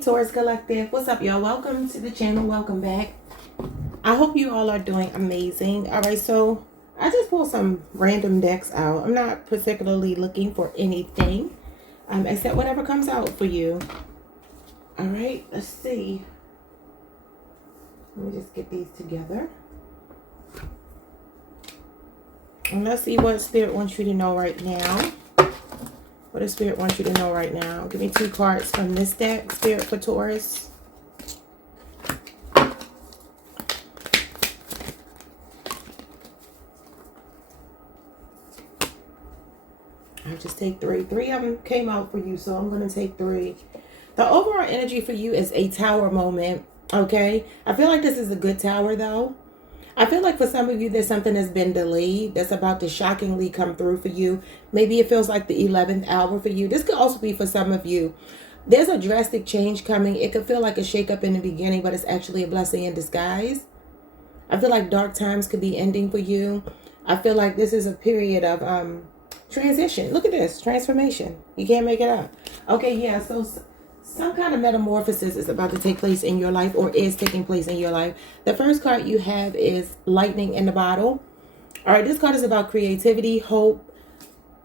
Taurus Collective. What's up, y'all? Welcome to the channel. Welcome back. I hope you all are doing amazing. All right, so I just pulled some random decks out. I'm not particularly looking for anything except whatever comes out for you. All right, let's see. Let me just get these together. And let's see what Spirit wants you to know right now. What does Spirit want you to know right now? Give me 2 cards from this deck, Spirit for Taurus. I'll just take 3. 3 of them came out for you, so I'm going to take 3. The overall energy for you is a tower moment, okay? I feel like this is a good tower, though. I feel like for some of you, there's something that's been delayed that's about to shockingly come through for you. Maybe it feels like the 11th hour for you. This could also be for some of you. There's a drastic change coming. It could feel like a shakeup in the beginning, but it's actually a blessing in disguise. I feel like dark times could be ending for you. I feel like this is a period of transition. Look at this, transformation. You can't make it up. Okay, yeah, so some kind of metamorphosis is about to take place in your life or is taking place in your life. The first card you have is Lightning in the Bottle. All right, this card is about creativity, hope.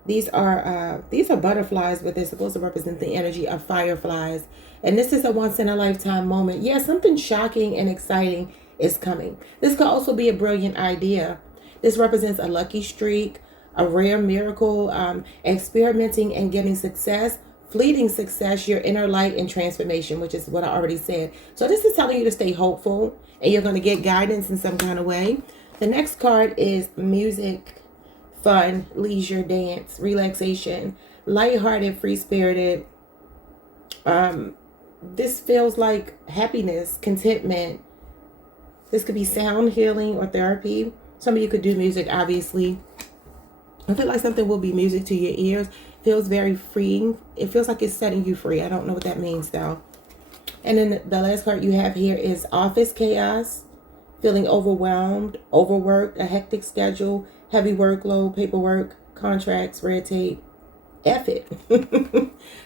These are butterflies, but they're supposed to represent the energy of fireflies. And this is a once-in-a-lifetime moment. Yeah, something shocking and exciting is coming. This could also be a brilliant idea. This represents a lucky streak, a rare miracle, experimenting and getting success, fleeting success, your inner light and transformation, which is what I already said. So this is telling you to stay hopeful and you're going to get guidance in some kind of way. The next card is music, fun, leisure, dance, relaxation, lighthearted, free-spirited. This feels like happiness, contentment. This could be sound healing or therapy. Some of you could do music, obviously. I feel like something will be music to your ears. Feels very freeing. It feels like it's setting you free. I don't know what that means though. And then the last card you have here is Office Chaos. Feeling overwhelmed, overworked, a hectic schedule, heavy workload, paperwork, contracts, red tape. F it.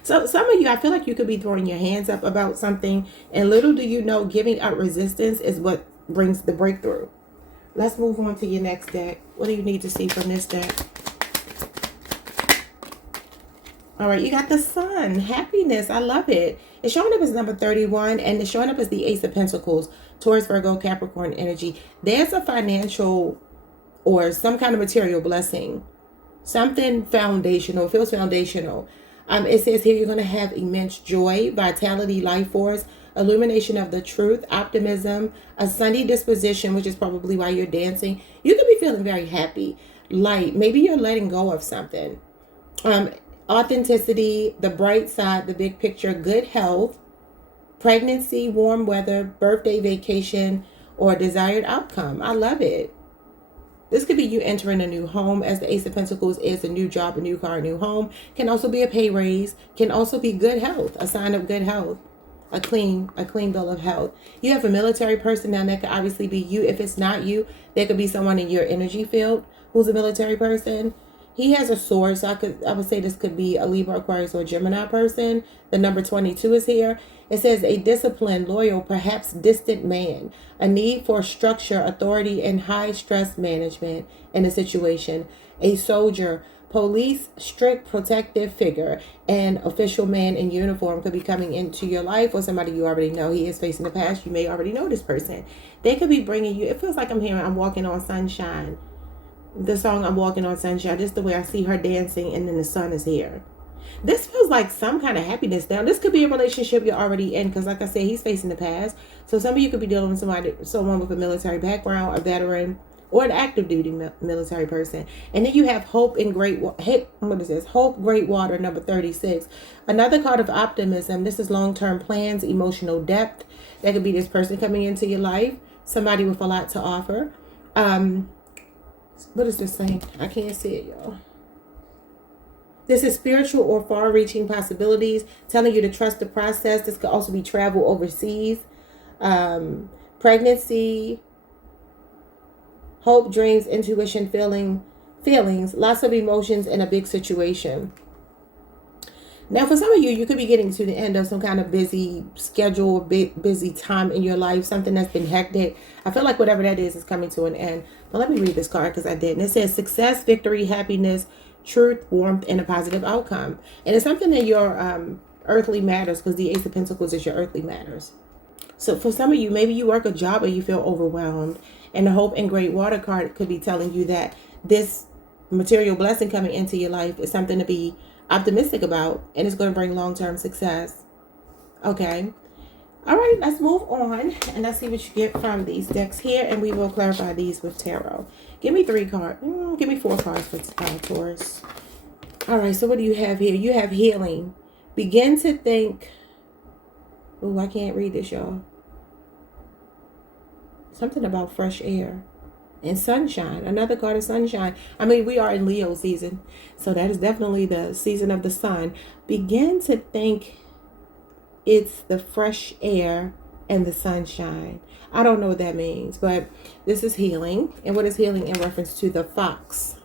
So some of you, I feel like you could be throwing your hands up about something. And little do you know, giving up resistance is what brings the breakthrough. Let's move on to your next deck. What do you need to see from this deck? All right, you got the Sun. Happiness. I love it. It's showing up as number 31, and it's showing up as the Ace of Pentacles. Taurus, Virgo, Capricorn energy. There's a financial or some kind of material blessing. Something foundational. It feels foundational. It says here you're going to have immense joy, vitality, life force, illumination of the truth, optimism, a sunny disposition, which is probably why you're dancing. You could be feeling very happy, light. Maybe you're letting go of something. Authenticity, the bright side, the big picture, good health, pregnancy, warm weather, birthday, vacation, or a desired outcome. I love it. This could be you entering a new home, as the Ace of Pentacles is a new job, a new car, a new home. Can also be a pay raise. Can also be good health, a sign of good health, a clean bill of health. You have a military person now. That could obviously be you. If it's not you, there could be someone in your energy field who's a military person. He has a sword, so I would say this could be a Libra, Aquarius, or Gemini person. The number 22 is here. It says a disciplined, loyal, perhaps distant man. A need for structure, authority, and high stress management in a situation. A soldier, police, strict protective figure, and official man in uniform could be coming into your life, or somebody you already know. He is facing the past. You may already know this person. They could be bringing you, it feels like I'm walking on sunshine. The song I'm Walking on Sunshine, just the way I see her dancing, and then the sun is here. This feels like some kind of happiness now. This could be a relationship you're already in, because like I said, he's facing the past. So some of you could be dealing with someone with a military background, a veteran, or an active duty military person. And then you have Hope in Great Hope, Great Water, number 36. Another card of optimism. This is long-term plans, emotional depth. That could be this person coming into your life, somebody with a lot to offer. What is this saying? I can't see it, y'all. This is spiritual or far-reaching possibilities, telling you to trust the process. This could also be travel overseas, pregnancy, hope, dreams, intuition, feelings, lots of emotions in a big situation. Now, for some of you, you could be getting to the end of some kind of busy schedule, busy time in your life, something that's been hectic. I feel like whatever that is coming to an end. But let me read this card because I did. And it says success, victory, happiness, truth, warmth, and a positive outcome. And it's something in your earthly matters, because the Ace of Pentacles is your earthly matters. So for some of you, maybe you work a job or you feel overwhelmed. And the Hope and Great Water card could be telling you that this material blessing coming into your life is something to be optimistic about, and it's going to bring long-term success. Okay. All right, let's move on and let's see what you get from these decks here, and we will clarify these with tarot. Give me 3 cards. Give me 4 cards for Taurus. All right, so what do you have here? You have healing. Begin to think. Oh, I can't read this, y'all. Something about fresh air. And sunshine. Another card of sunshine. I mean, we are in Leo season, so that is definitely the season of the sun. Begin to think it's the fresh air and the sunshine. I don't know what that means, but this is healing. And what is healing in reference to the fox?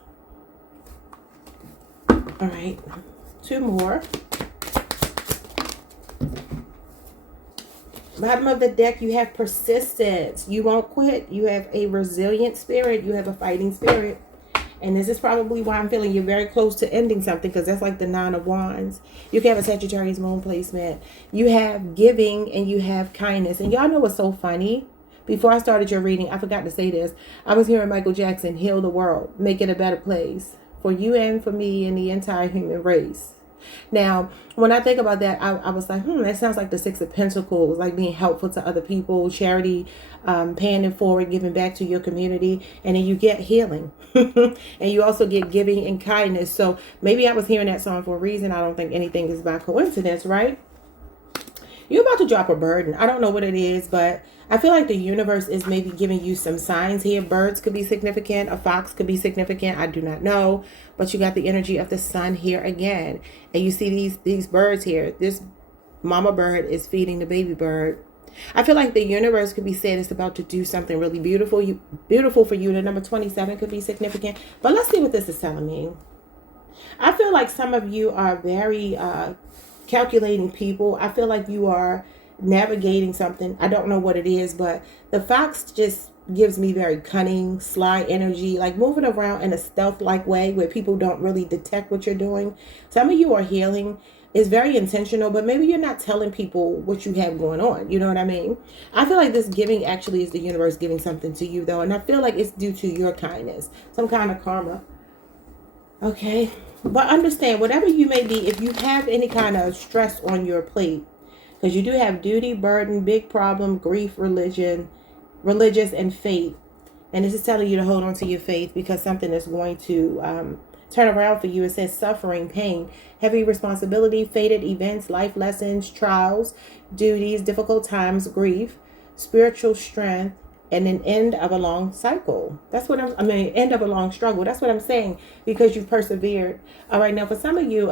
All right, 2 more. Bottom of the deck, you have persistence. You won't quit. You have a resilient spirit. You have a fighting spirit. And this is probably why I'm feeling you're very close to ending something, because that's like the 9 of Wands. You can have a Sagittarius moon placement. You have giving and you have kindness. And y'all know what's so funny? Before I started your reading, I forgot to say this. I was hearing Michael Jackson, heal the world, make it a better place for you and for me and the entire human race. Now, when I think about that, I was like, that sounds like the 6 of Pentacles, like being helpful to other people, charity, paying it forward, giving back to your community, and then you get healing. And you also get giving and kindness. So maybe I was hearing that song for a reason. I don't think anything is by coincidence, right? You're about to drop a burden. I don't know what it is, but I feel like the universe is maybe giving you some signs here. Birds could be significant. A fox could be significant. I do not know. But you got the energy of the sun here again. And you see these birds here. This mama bird is feeding the baby bird. I feel like the universe could be saying it's about to do something really beautiful for you. The number 27 could be significant. But let's see what this is telling me. I feel like some of you are very calculating people. I feel like you are navigating something. I don't know what it is, but the fox just gives me very cunning, sly energy, like moving around in a stealth-like way where people don't really detect what you're doing. Some of you are healing. It's very intentional, but maybe you're not telling people what you have going on. You know what I mean? I feel like this giving actually is the universe giving something to you, though, and I feel like it's due to your kindness, some kind of karma. Okay, but understand, whatever you may be, if you have any kind of stress on your plate, because you do have duty, burden, big problem, grief, religion, religious, and faith. And this is telling you to hold on to your faith, because something is going to turn around for you. It says suffering, pain, heavy responsibility, fated events, life lessons, trials, duties, difficult times, grief, spiritual strength, and an end of a long cycle. That's what end of a long struggle. That's what I'm saying, because you've persevered. All right, now for some of you,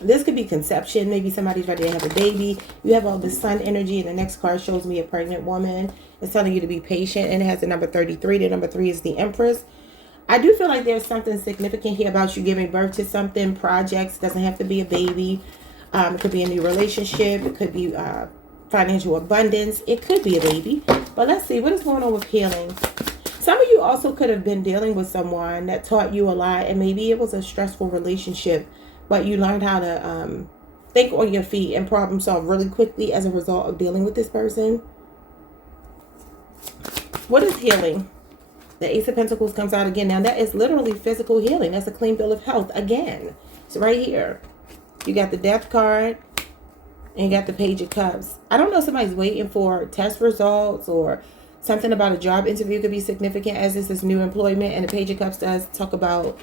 this could be conception. Maybe somebody's ready to have a baby. You have all this sun energy, and the next card shows me a pregnant woman. It's telling you to be patient, and it has the number 33. The number 3 is the Empress. I do feel like there's something significant here about you giving birth to something, projects. It doesn't have to be a baby. It could be a new relationship. It could be financial abundance. It could be a baby. But let's see, what is going on with healing? Some of you also could have been dealing with someone that taught you a lot, and maybe it was a stressful relationship, but you learned how to think on your feet and problem solve really quickly as a result of dealing with this person. What is healing? The Ace of Pentacles comes out again. Now, that is literally physical healing. That's a clean bill of health. Again, it's right here. You got the Death card, and you got the Page of Cups. I don't know if somebody's waiting for test results, or something about a job interview could be significant, as this is new employment. And the Page of Cups does talk about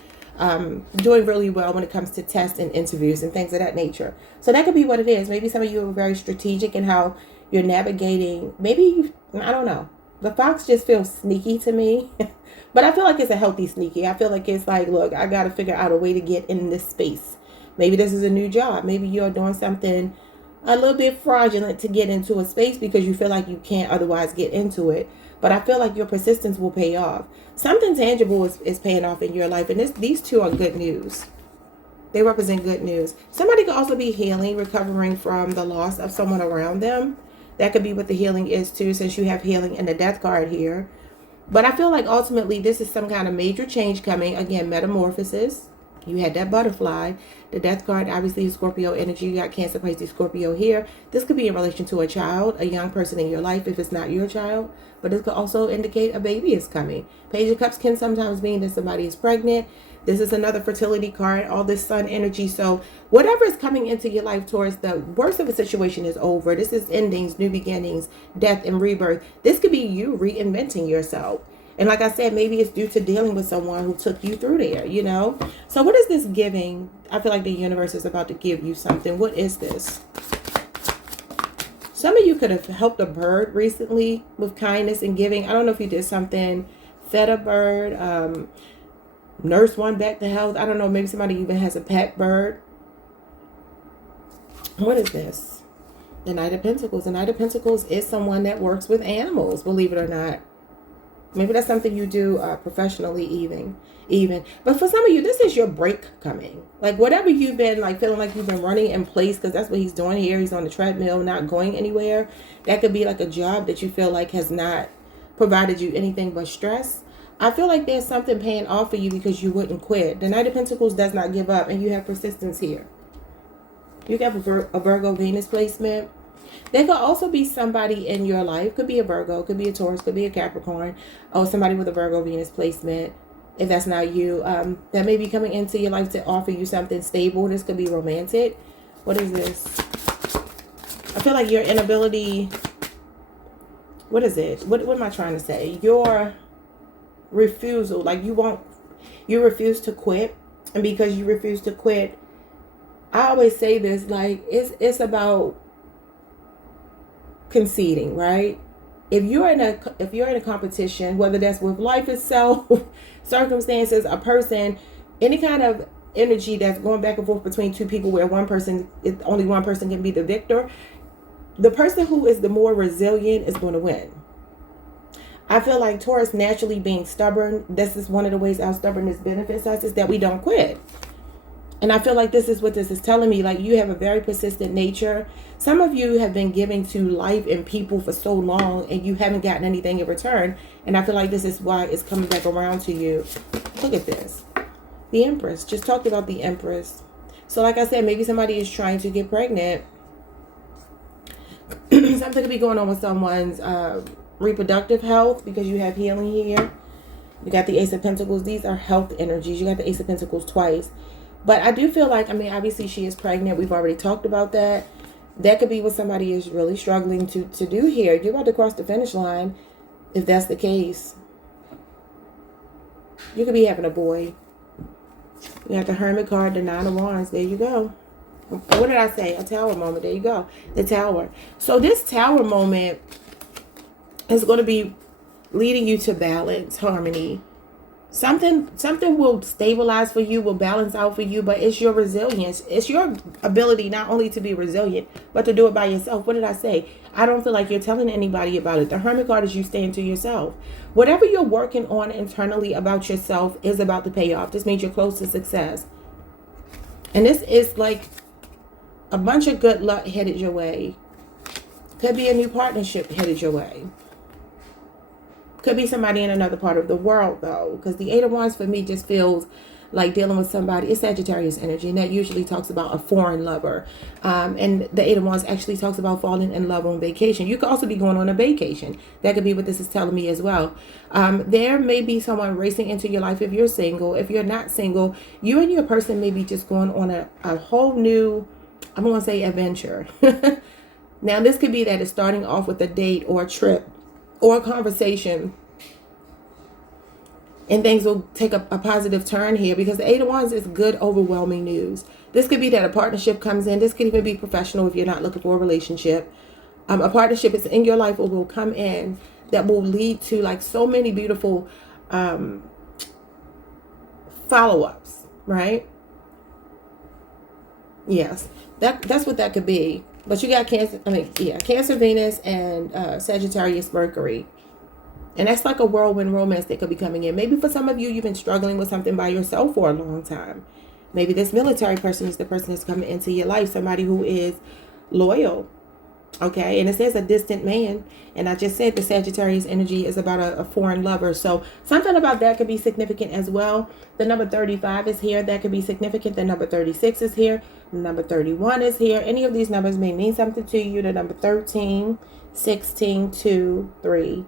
doing really well when it comes to tests and interviews and things of that nature. So that could be what it is. Maybe some of you are very strategic in how you're navigating. Maybe, I don't know. The fox just feels sneaky to me. But I feel like it's a healthy sneaky. I feel like it's like, look, I got to figure out a way to get in this space. Maybe this is a new job. Maybe you're doing something a little bit fraudulent to get into a space because you feel like you can't otherwise get into it. But I feel like your persistence will pay off. Something tangible is paying off in your life. And these two are good news. They represent good news. Somebody could also be healing, recovering from the loss of someone around them. That could be what the healing is too, since you have healing in the death card here. But I feel like ultimately this is some kind of major change coming. Again, metamorphosis. You had that butterfly. The death card, obviously, is Scorpio energy. You got Cancer, Pisces, Scorpio here. This could be in relation to a child, a young person in your life if it's not your child. But this could also indicate a baby is coming. Page of Cups can sometimes mean that somebody is pregnant. This is another fertility card, all this sun energy. So whatever is coming into your life, Taurus, the worst of a situation is over. This is endings, new beginnings, death, and rebirth. This could be you reinventing yourself. And like I said, maybe it's due to dealing with someone who took you through there, you know? So what is this giving? I feel like the universe is about to give you something. What is this? Some of you could have helped a bird recently with kindness and giving. I don't know if you did something, fed a bird, nursed one back to health. I don't know, maybe somebody even has a pet bird. What is this? The Knight of Pentacles. The Knight of Pentacles is someone that works with animals, believe it or not. Maybe that's something you do professionally even. But for some of you, this is your break coming. Like whatever you've been like feeling like you've been running in place, because that's what he's doing here. He's on the treadmill, not going anywhere. That could be like a job that you feel like has not provided you anything but stress. I feel like there's something paying off for you because you wouldn't quit. The Knight of Pentacles does not give up, and you have persistence here. You have a Virgo Venus placement. There could also be somebody in your life. Could be a Virgo, could be a Taurus, could be a Capricorn, or somebody with a Virgo Venus placement. If that's not you, that may be coming into your life to offer you something stable. This could be romantic. What is this? I feel like your inability. What is it? What am I trying to say? Your refusal, like you refuse to quit, and because you refuse to quit, I always say this, like it's about conceding, right? If you're in a competition, whether that's with life itself, circumstances, a person, any kind of energy that's going back and forth between two people where only one person can be the victor, the person who is the more resilient is going to win. I feel like Taurus naturally being stubborn, this is one of the ways our stubbornness benefits us, is that we don't quit. And I feel like this is what this is telling me. Like you have a very persistent nature. Some of you have been giving to life and people for so long and you haven't gotten anything in return. And I feel like this is why it's coming back around to you. Look at this. The Empress. Just talked about the Empress. So like I said, maybe somebody is trying to get pregnant. Something could be going on with someone's reproductive health because you have healing here. You got the Ace of Pentacles. These are health energies. You got the Ace of Pentacles twice. But I do feel like, I mean, obviously she is pregnant. We've already talked about that. That could be what somebody is really struggling to do here. You're about to cross the finish line if that's the case. You could be having a boy. You got the Hermit card, the Nine of Wands. There you go. What did I say? A Tower moment. There you go. The Tower. So this Tower moment is going to be leading you to balance, harmony. Something will stabilize for you, will balance out for you, but it's your resilience. It's your ability not only to be resilient, but to do it by yourself. What did I say? I don't feel like you're telling anybody about it. The Hermit card is you staying to yourself. Whatever you're working on internally about yourself is about to pay off. This means you're close to success. And this is like a bunch of good luck headed your way. Could be a new partnership headed your way. Could be somebody in another part of the world, though, because the Eight of Wands for me just feels like dealing with somebody. It's Sagittarius energy, and that usually talks about a foreign lover. And the Eight of Wands actually talks about falling in love on vacation. You could also be going on a vacation. That could be what this is telling me as well. There may be someone racing into your life if you're single. If you're not single, you and your person may be just going on a whole new, I'm going to say, adventure. Now, this could be that it's starting off with a date or a trip or a conversation, and things will take a positive turn here because the Eight of Wands is good, overwhelming news. This could be that a partnership comes in. This could even be professional if you're not looking for a relationship. A partnership is in your life or will come in that will lead to like so many beautiful follow-ups, right? Yes, that's what that could be. But you got Cancer Venus and Sagittarius Mercury. And that's like a whirlwind romance that could be coming in. Maybe for some of you, you've been struggling with something by yourself for a long time. Maybe this military person is the person that's coming into your life, somebody who is loyal. Okay, and it says a distant man, and I just said the Sagittarius energy is about a foreign lover, so something about that could be significant as well. The number 35 is here, that could be significant. The number 36 is here, the number 31 is here. Any of these numbers may mean something to you. The number 13, 16, 2, 3,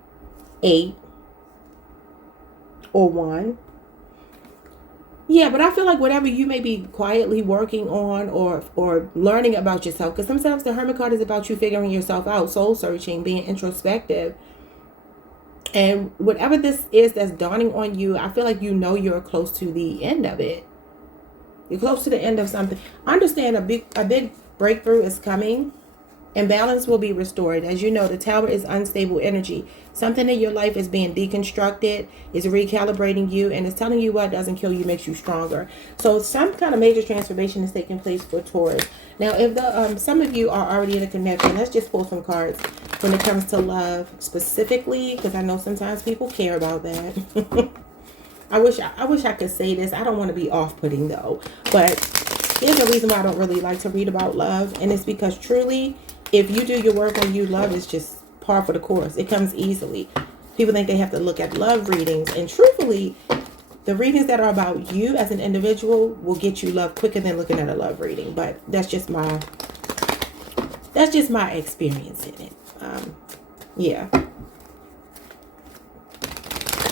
8, or 1. Yeah, but I feel like whatever you may be quietly working on or learning about yourself, because sometimes the Hermit card is about you figuring yourself out, soul searching, being introspective. And whatever this is that's dawning on you, I feel like you know you're close to the end of it. You're close to the end of something. Understand a big breakthrough is coming. And balance will be restored. As you know, the Tower is unstable energy. Something in your life is being deconstructed, is recalibrating you, and it's telling you what doesn't kill you makes you stronger. So some kind of major transformation is taking place for Taurus. Now, if the some of you are already in a connection, let's just pull some cards when it comes to love specifically, because I know sometimes people care about that. I wish I could say this. I don't want to be off-putting though, but here's a reason why I don't really like to read about love, and it's because truly, if you do your work on you, love is just par for the course. It comes easily. People think they have to look at love readings, and truthfully, the readings that are about you as an individual will get you love quicker than looking at a love reading. But that's just my experience in it. Yeah.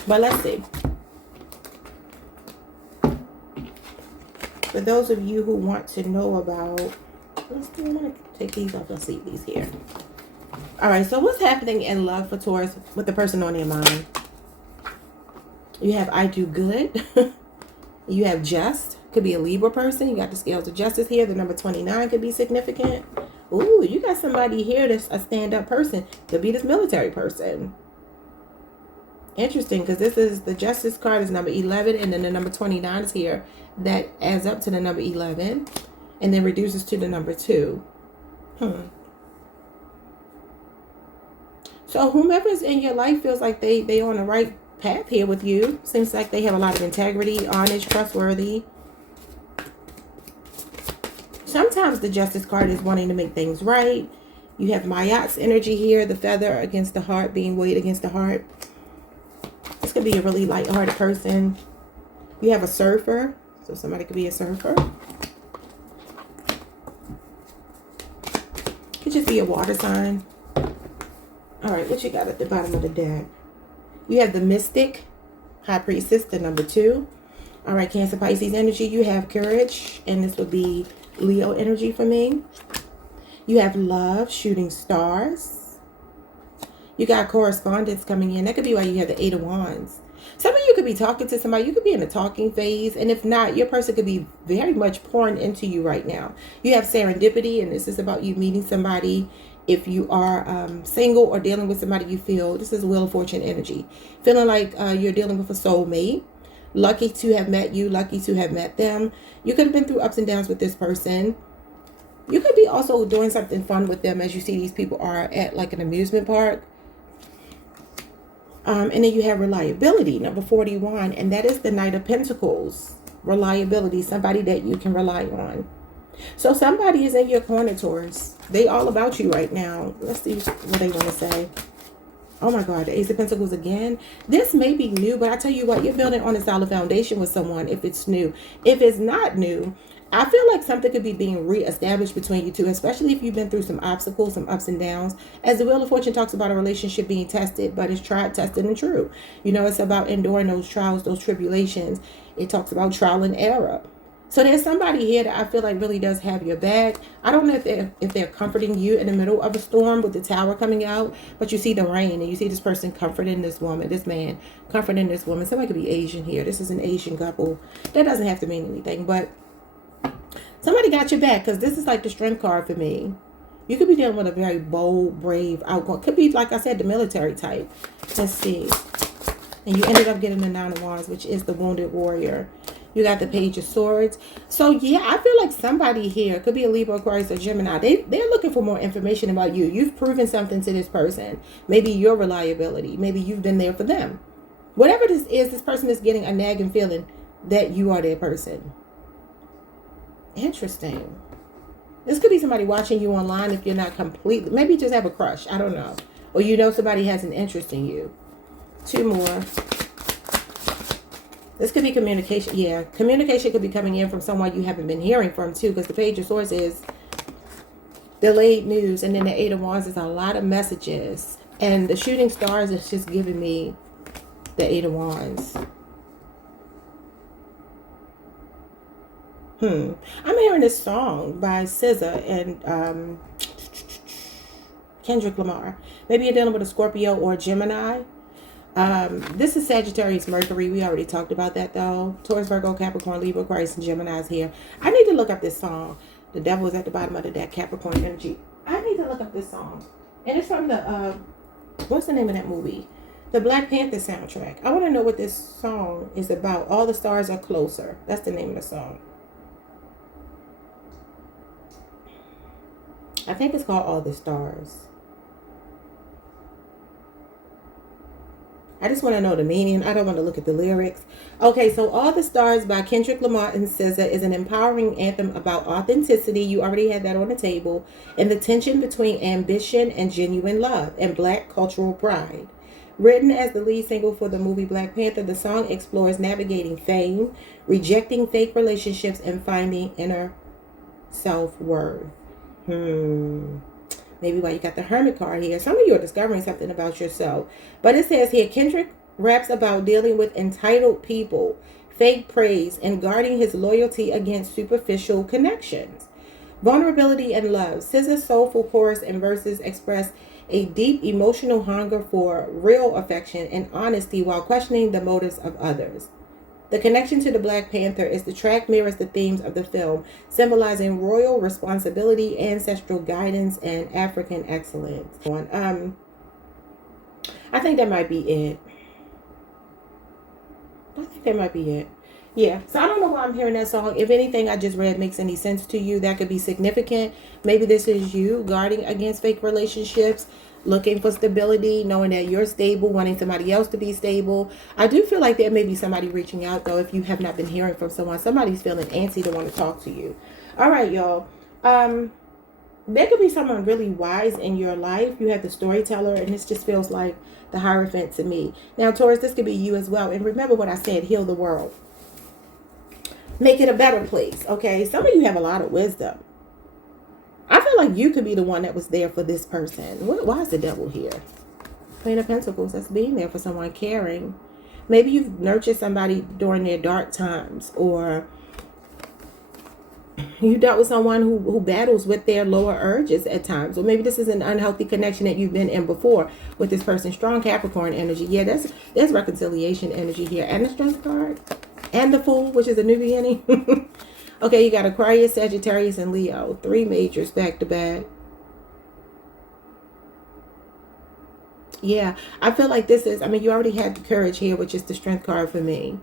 But let's see. For those of you who want to know about, I'm going to take these off. Let's see these here. All right, so what's happening in love for Taurus with the person on your mind? You have I do good. You have just. Could be a Libra person. You got the scales of justice here. The number 29 could be significant. Ooh, you got somebody here that's a stand-up person. Could be this military person. Interesting, because this is the justice card is number 11, and then the number 29 is here. That adds up to the number 11, and then reduces to the number 2. So whomever's in your life feels like they on the right path here with you. Seems like they have a lot of integrity, honest, trustworthy. Sometimes the Justice card is wanting to make things right. You have Mayat's energy here, the feather against the heart, being weighed against the heart. This could be a really lighthearted person. You have a surfer, so somebody could be a surfer. Could just be a water sign. All right, what you got at the bottom of the deck? You have the Mystic, High Priestess, the number 2. All right, Cancer, Pisces energy. You have courage, and this would be Leo energy for me. You have love, shooting stars. You got correspondence coming in. That could be why you have the 8 of Wands. Some of you could be talking to somebody. You could be in a talking phase. And if not, your person could be very much pouring into you right now. You have serendipity, and this is about you meeting somebody. If you are single or dealing with somebody you feel, this is Wheel of Fortune energy. Feeling like you're dealing with a soulmate. Lucky to have met you. Lucky to have met them. You could have been through ups and downs with this person. You could be also doing something fun with them, as you see these people are at like an amusement park. And then you have reliability, number 41. And that is the Knight of Pentacles. Reliability, somebody that you can rely on. So somebody is in your corner, Taurus. They all about you right now. Let's see what they want to say. Oh my God, the Ace of Pentacles again. This may be new, but I tell you what, you're building on a solid foundation with someone if it's new. If it's not new, I feel like something could be being reestablished between you two, especially if you've been through some obstacles, some ups and downs. As the Wheel of Fortune talks about a relationship being tested, but it's tried, tested, and true. You know, it's about enduring those trials, those tribulations. It talks about trial and error. So there's somebody here that I feel like really does have your back. I don't know if they're comforting you in the middle of a storm with the Tower coming out, but you see the rain and you see this person comforting this woman, this man comforting this woman. Somebody could be Asian here. This is an Asian couple. That doesn't have to mean anything, but somebody got your back, because this is like the Strength card for me. You could be dealing with a very bold, brave, outgoing. Could be, like I said, the military type. Let's see. And you ended up getting the 9 of Wands, which is the Wounded Warrior. You got the Page of Swords. So, yeah, I feel like somebody here, could be a Libra, Aquarius, or Gemini. They're looking for more information about you. You've proven something to this person. Maybe your reliability. Maybe you've been there for them. Whatever this is, this person is getting a nagging feeling that you are their person. Interesting. This could be somebody watching you online if you're not completely, maybe you just have a crush. I don't know. Or you know somebody has an interest in you. 2 more. This could be communication. Yeah, communication could be coming in from someone you haven't been hearing from too, because the Page of Swords is delayed news, and then the 8 of Wands is a lot of messages, and the Shooting Stars is just giving me the 8 of Wands. I'm hearing this song by SZA and Kendrick Lamar. Maybe you're dealing with a Scorpio or a Gemini. This is Sagittarius Mercury. We already talked about that though. Taurus, Virgo, Capricorn, Libra, Aquarius, and Gemini is here. I need to look up this song. The devil is at the bottom of the deck, Capricorn energy. I need to look up this song. And it's from the, what's the name of that movie? The Black Panther soundtrack. I want to know what this song is about. All the Stars Are Closer. That's the name of the song. I think it's called All the Stars. I just want to know the meaning. I don't want to look at the lyrics. Okay, so All the Stars by Kendrick Lamar and SZA is an empowering anthem about authenticity. You already had that on the table. And the tension between ambition and genuine love and Black cultural pride. Written as the lead single for the movie Black Panther, the song explores navigating fame, rejecting fake relationships, and finding inner self-worth. Maybe why you got the Hermit card here. Some of you are discovering something about yourself. But it says here, Kendrick raps about dealing with entitled people, fake praise, and guarding his loyalty against superficial connections. Vulnerability and love. SZA's soulful chorus and verses express a deep emotional hunger for real affection and honesty while questioning the motives of others. The connection to the Black Panther is the track mirrors the themes of the film, symbolizing royal responsibility, ancestral guidance, and African excellence. I think that might be it. Yeah, so I don't know why I'm hearing that song. If anything I just read makes any sense to you, that could be significant. Maybe this is you guarding against fake relationships, looking for stability, knowing that you're stable, wanting somebody else to be stable. I do feel like there may be somebody reaching out, though, if you have not been hearing from someone. Somebody's feeling antsy to want to talk to you. All right, y'all. There could be someone really wise in your life. You have the storyteller, and this just feels like the Hierophant to me. Now, Taurus, this could be you as well. And remember what I said, heal the world. Make it a better place, okay? Some of you have a lot of wisdom. I feel like you could be the one that was there for this person. Why is the devil here? Queen of Pentacles, that's being there for someone, caring. Maybe you've nurtured somebody during their dark times, or you dealt with someone who battles with their lower urges at times. Or maybe this is an unhealthy connection that you've been in before with this person. Strong Capricorn energy. Yeah, there's reconciliation energy here. And the Strength card. And the Fool, which is a new beginning. Okay, you got Aquarius, Sagittarius, and Leo. 3 majors back to back. Yeah, I feel like this is, you already had the Courage here, which is the Strength card for me.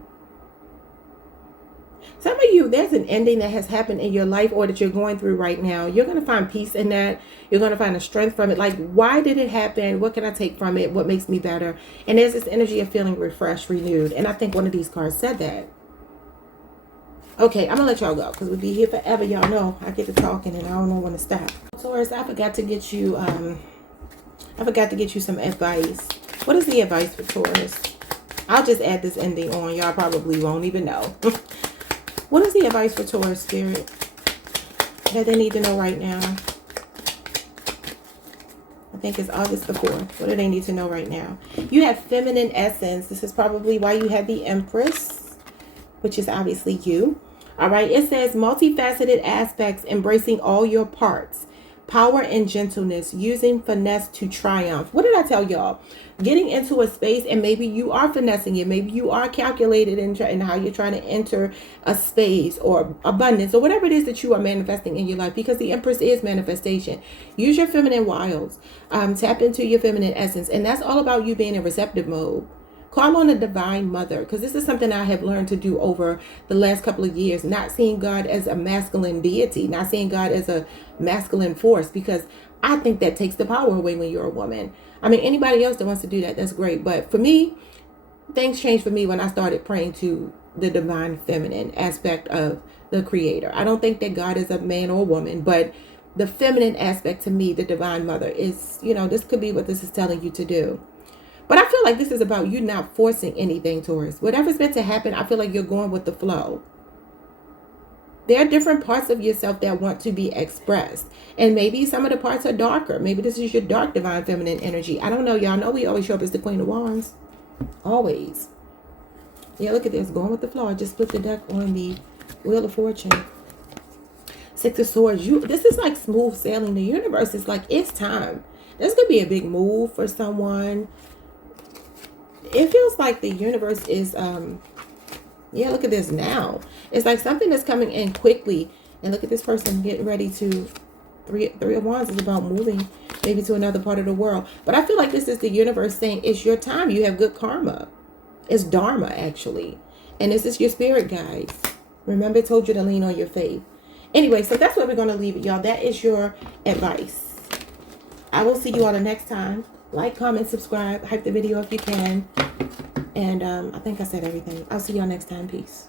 Some of you, there's an ending that has happened in your life or that you're going through right now. You're going to find peace in that. You're going to find a strength from it. Like, why did it happen? What can I take from it? What makes me better? And there's this energy of feeling refreshed, renewed. And I think one of these cards said that. Okay, I'm going to let y'all go because we'll be here forever. Y'all know I get to talking and I don't know when to stop. Taurus, I forgot to get you some advice. What is the advice for Taurus? I'll just add this ending on. Y'all probably won't even know. What is the advice for Taurus, Spirit, that they need to know right now? I think it's August the 4th. What do they need to know right now? You have feminine essence. This is probably why you have the Empress, which is obviously you. All right. It says multifaceted aspects, embracing all your parts, power and gentleness, using finesse to triumph. What did I tell y'all? Getting into a space, and maybe you are finessing it. Maybe you are calculated in how you're trying to enter a space or abundance or whatever it is that you are manifesting in your life, because the Empress is manifestation. Use your feminine wiles. Tap into your feminine essence. And that's all about you being in receptive mode. Call on the Divine Mother, because this is something I have learned to do over the last couple of years. Not seeing God as a masculine deity, not seeing God as a masculine force, because I think that takes the power away when you're a woman. Anybody else that wants to do that, that's great. But for me, things changed for me when I started praying to the divine feminine aspect of the creator. I don't think that God is a man or a woman, but the feminine aspect to me, the divine mother, is, you know, this could be what this is telling you to do. But I feel like this is about you not forcing anything, Taurus. Whatever's meant to happen, I feel like you're going with the flow. There are different parts of yourself that want to be expressed. And maybe some of the parts are darker. Maybe this is your dark divine feminine energy. I don't know. Y'all know we always show up as the Queen of Wands. Always. Yeah, look at this. Going with the flow. I just put the deck on the Wheel of Fortune. Six of Swords. This is like smooth sailing. The universe is like, it's time. There's going to be a big move for someone. It feels like the universe is, yeah, look at this now. It's like something that's coming in quickly. And look at this person getting ready to, Three of Wands is about moving maybe to another part of the world. But I feel like this is the universe saying it's your time. You have good karma. It's Dharma, actually. And this is your spirit guides. Remember, I told you to lean on your faith. Anyway, so that's where we're going to leave it, y'all. That is your advice. I will see you all the next time. Like, comment, subscribe. Hype the video if you can. And I think I said everything. I'll see y'all next time. Peace.